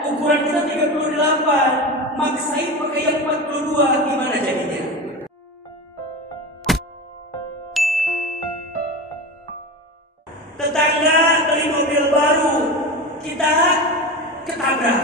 Ukuran kita 38, maksain pakai yang 42, gimana jadinya? Tetangga beli mobil baru, kita ketabrak.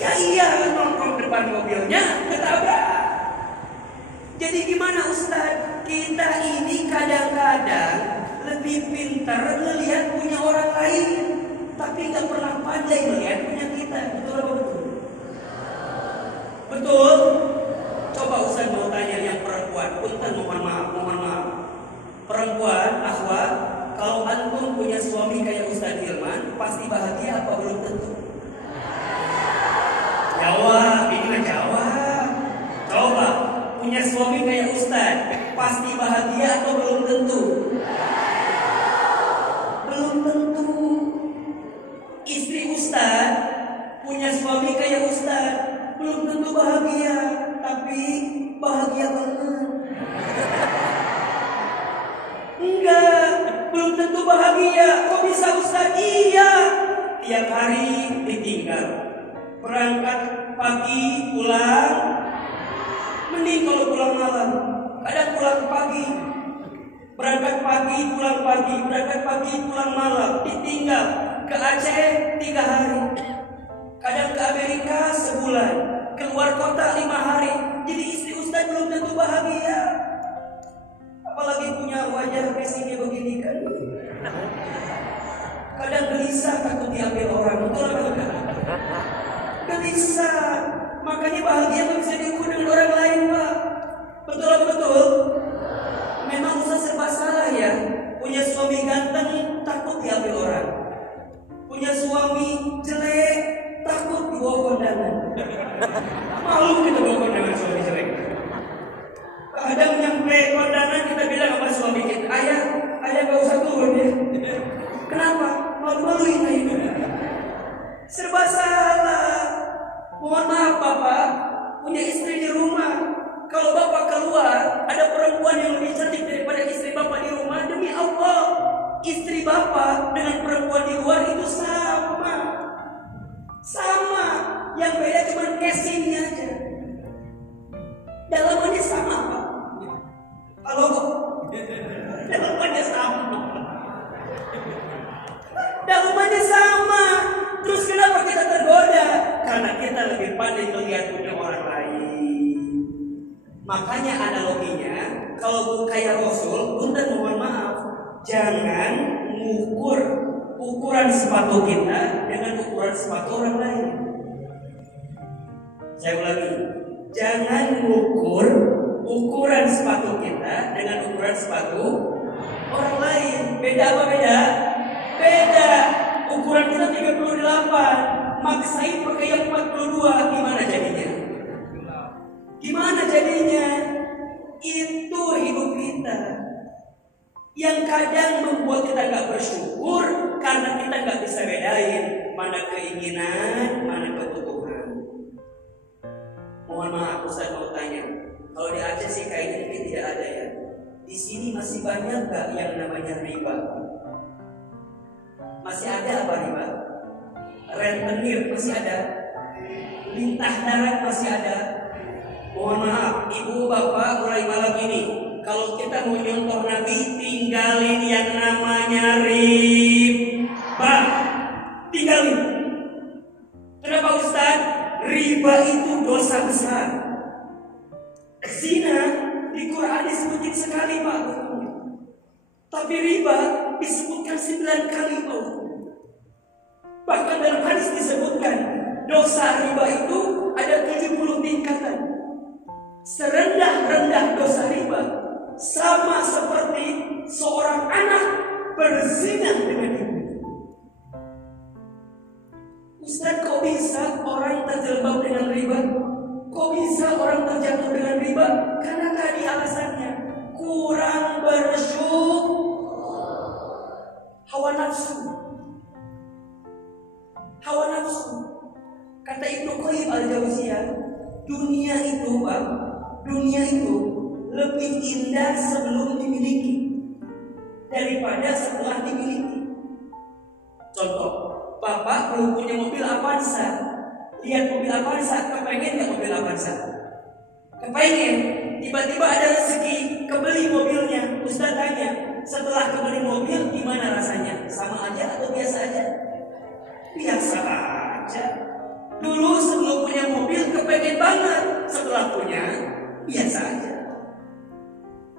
Ya iya, nongkrong depan mobilnya ketabrak. Jadi gimana Ustaz? Kita ini kadang-kadang lebih pintar melihat punya orang lain, tapi nggak pernah pandai melihat punya kita. Betul apa betul? Betul? Coba Ustaz mau tanya yang perempuan. Punten, mohon maaf. Perempuan, akhwat, kalau antum punya suami kayak Ustaz Hilman, pasti bahagia apa belum tentu? Jawab, ini mah jawab. Coba, punya suami kayak Ustaz, pasti bahagia atau belum tentu? Belum tentu. Istri Ustaz punya suami kayak Ustaz, belum tentu bahagia, tapi bahagia banget. Enggak, belum tentu bahagia. Kok bisa Ustaz? Iya, tiap hari ditinggal, berangkat pagi pulang, mending kalau pulang malam. Kadang pulang pagi, berangkat pagi pulang pagi, berangkat pagi pulang malam, ditinggal. Ke Aceh 3 hari, kadang ke Amerika sebulan, keluar kota 5 hari. Jadi istri Ustaz belum tentu bahagia. Apalagi punya wajah casingnya begini kan. Kadang gelisah takut diambil orang. Betul atau enggak? Gelisah. Makanya bahagia itu bisa diukur dengan orang lain, Pak. Betul atau betul? Memang Ustaz serba salah ya. Punya suami ganteng takut diambil orang. Punya suami jelek takut dibawa kondangan. Malu kita bawa kondangan suami jelek. Kadang nyampe kondangan kita bilang sama suami kita, ayah gak usah turun ya. Kenapa? Malu-maluin aja. Serba salah. Mohon maaf Bapak, punya istri di rumah. Kalau Bapak keluar, ada perempuan yang lebih cantik daripada istri Bapak di rumah, demi Allah, istri Bapak dengan perempuan di luar itu sama. Sama. Yang beda cuma casingnya aja. Dalamannya sama, Pak. Halo? Dalamannya sama. Dalamannya sama. Terus kenapa kita tergoda? Karena kita lebih pandai melihat punya orang lain. Makanya analoginya, kalau kayak Rasul, punten mohon maaf, jangan mengukur ukuran sepatu kita dengan ukuran sepatu orang lain. Saya ulangi, jangan mengukur ukuran sepatu kita dengan ukuran sepatu orang lain. Beda apa beda? Beda. Ukuran kita 38, maksain pakai yang 42, gimana jadinya? Gimana jadinya? Itu hidup kita yang kadang membuat kita gak bersyukur karena kita gak bisa bedain mana keinginan, mana kebutuhan. Mohon maaf, Ustaz mau tanya, kalau di Aceh sih kayaknya mungkin tidak ada ya. Di sini masih banyak gak yang namanya riba? Masih ada apa riba? Rentenir masih ada? Lintah darat masih ada? Mohon maaf, ibu bapak mulai malam ini, kalau kita mau nyontoh Nabi, tinggalin yang namanya riba. Tinggalin. Kenapa Ustaz? Riba itu dosa besar. Zina di Quran disebutin sekali Pak. Tapi riba disebutkan 9 kali Pak. Bahkan dalam hadis disebutkan dosa riba itu ada 70 tingkatan. Serendah-rendah dosa riba sama seperti seorang anak berzina dengan ibu. Ustaz, kok bisa orang terjelbab dengan riba? Kok bisa orang terjatuh dengan riba? Karena tadi alasannya kurang bersyukur. Hawa nafsu. Hawa nafsu. Kata Ibnu Qayyim al-Jauziyah, dunia itu Pak, dunia itu lebih indah sebelum dimiliki daripada setelah dimiliki. Contoh, Bapak belum punya mobil Avanza, lihat mobil Avanza, kepengen nggak mobil Avanza? Kepengen. Tiba-tiba ada rezeki kebeli mobilnya. Ustaz tanya, setelah kebeli mobil gimana rasanya? Sama aja atau biasa aja? Biasa aja. Dulu sebelum punya mobil kepengen banget, setelah punya biasa aja.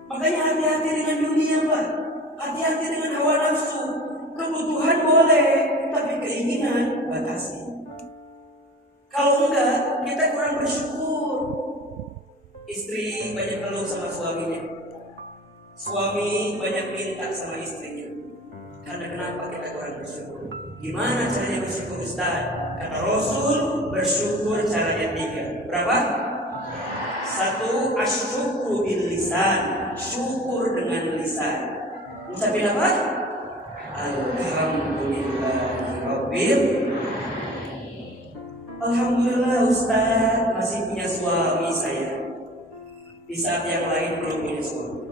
Makanya hati-hati dengan dunia, Pak. Hati-hati dengan hawa nafsu. Kebutuhan boleh, tapi keinginan batasi. Kalau enggak, kita kurang bersyukur. Istri banyak keluh sama suaminya, suami banyak minta sama istrinya. Karena kenapa kita kurang bersyukur? Gimana caranya bersyukur, Ustaz? Kata Rasul, bersyukur caranya 3. Berapa? 1, asyukru bil lisan, syukur dengan lisan. Ucapin apa? Alhamdulillahirabbil. Alhamdulillah Ustaz masih punya suami saya, di saat yang lain belum punya suami.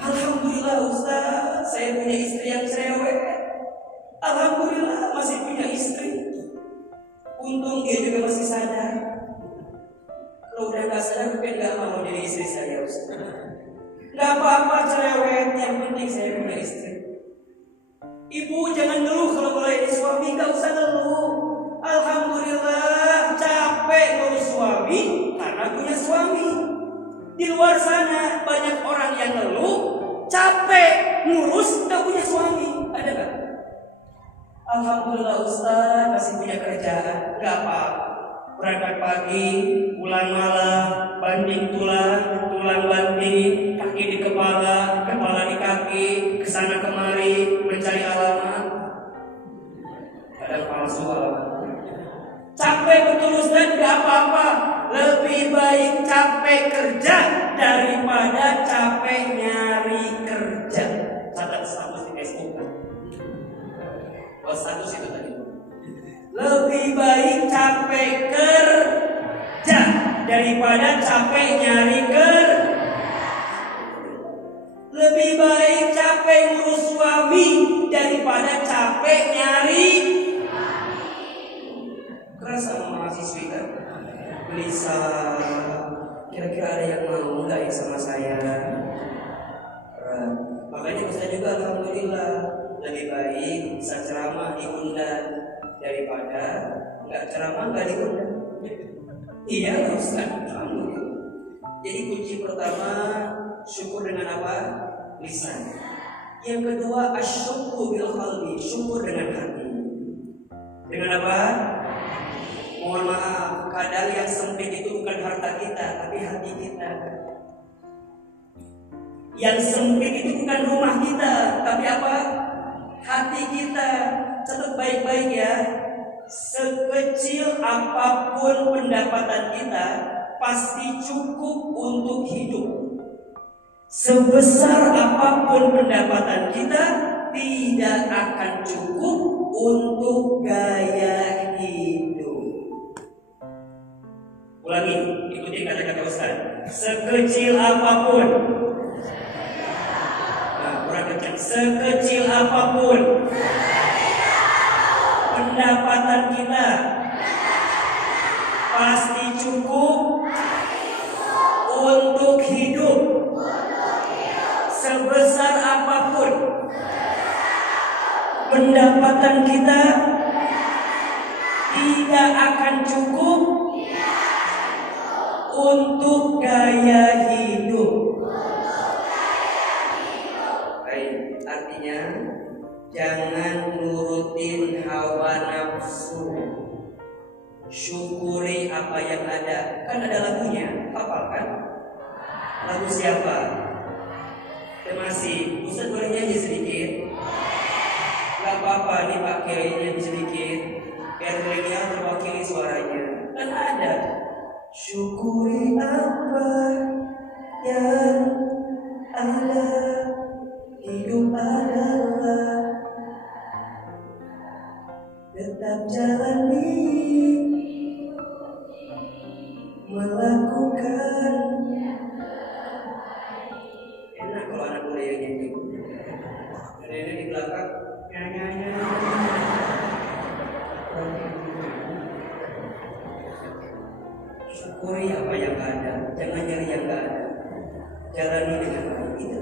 Alhamdulillah Ustaz saya punya istri yang cerewet. Alhamdulillah masih punya istri. Untung dia juga masih sadar. Kalau udah gak sadar mungkin gak mau jadi istri saya, Ustaz. Gak apa-apa cerewet, yang penting saya punya istri. Ibu jangan ngeluh kalau mulai suami, gak usah ngeluh. Alhamdulillah capek ngurus suami karena punya suami. Di luar sana banyak orang yang ngeluh capek ngurus gak punya suami. Ada gak? Alhamdulillah Ustaz masih punya kerjaan, gak apa-apa. Berangkat pagi, pulang malam, banding tulang, tulang banding, kaki di kepala, kepala di kaki, kesana kemari, mencari alamat. Kadang palsu alamat. Capek betul Ustaz, gak apa-apa. Lebih baik capek kerja daripada capek nyari kerja. Catat status di Facebook. Status itu tadi. Lebih baik capek kerja daripada capek nyari kerja. Lebih baik capek ngurus suami daripada capek nyari. Keras sama mahasiswi kan? Bisa. Kira-kira ada yang mau nggak ya sama saya? Makanya saya juga alhamdulillah lebih baik bisa ceramah diundang daripada nggak ceramah nggak diundang. Iya Ustaz, alhamdulillah. Jadi kunci pertama syukur dengan apa? Lisan. Yang kedua asyukru bil qalbi, syukur dengan hati. Dengan apa? Mohon maaf, kadang yang sempit itu bukan harta kita, tapi hati kita. Yang sempit itu bukan rumah kita, tapi apa? Hati kita. Catat baik-baik ya. Sekecil apapun pendapatan kita pasti cukup untuk hidup. Sebesar apapun pendapatan kita tidak akan cukup untuk gaya hidup. Ulangi, ikuti kata-kata Ustaz. Sekecil apapun. Kurang kencang. Sekecil apapun pendapatan kita pasti cukup untuk hidup. Sebesar apapun pendapatan kita tidak akan cukup untuk gaya hidup. Baik, artinya jangan nurutin hawa nafsu. Syukuri apa yang ada. Kan ada lagunya, hafal kan? Lagu siapa? Masih, Ustaz boleh nyanyi sedikit? Gak apa-apa nih Pak Kiai nyanyi sedikit, biar milenial terwakili suaranya. Kan ada. Syukuri apa yang ada. Hidup adalah tetap jalani, melakukan. Enak kalau anak muda yang nyanyi. Nenek di belakang nyanyi. Syukuri apa yang ada, jangan nyari yang gak ada. Jalani dengan baik. Itu